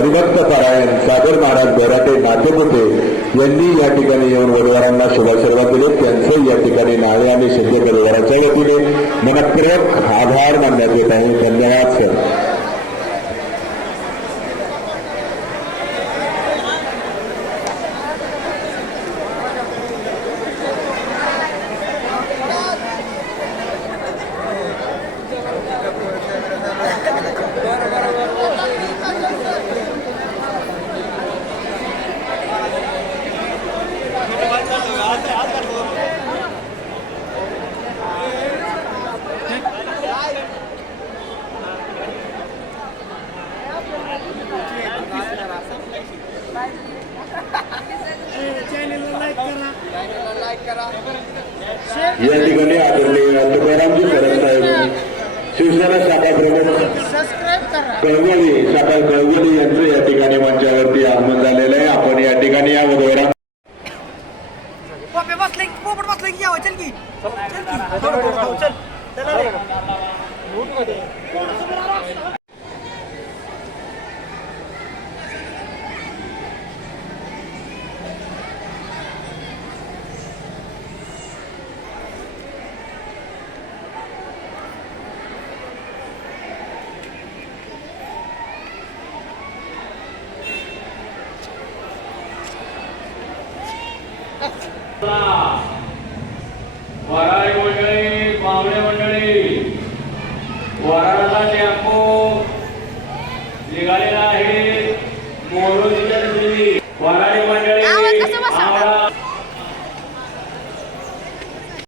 हरिभक्त पारायण सागर महाराज घोराटे नातेपुते यांनी या ठिकाणी येऊन वडवारांना शुभाशीर्वाद दिले. त्यांचे या ठिकाणी नावे आणि शिंदे परिवाराच्या वतीने. मनपूर्वक आभार मानण्यात येत आहे. धन्यवाद सर या ठिकाणी आदरणीय तुकारामजी परब साहेब शिवसेना शाखा प्रमुख कळवली शाखा कळवली यांचं या ठिकाणी मंचावरती आगमन झालेलं आहे आपण या ठिकाणी या वधूवरांना पोपे बसले की पोपट बसले की यावं चल की चल की थोडं थोडं खाऊ, चल चला रे. वराळी मंडळी बावळे मंडळी वराळाचा टेम्पो निघालेला आहे.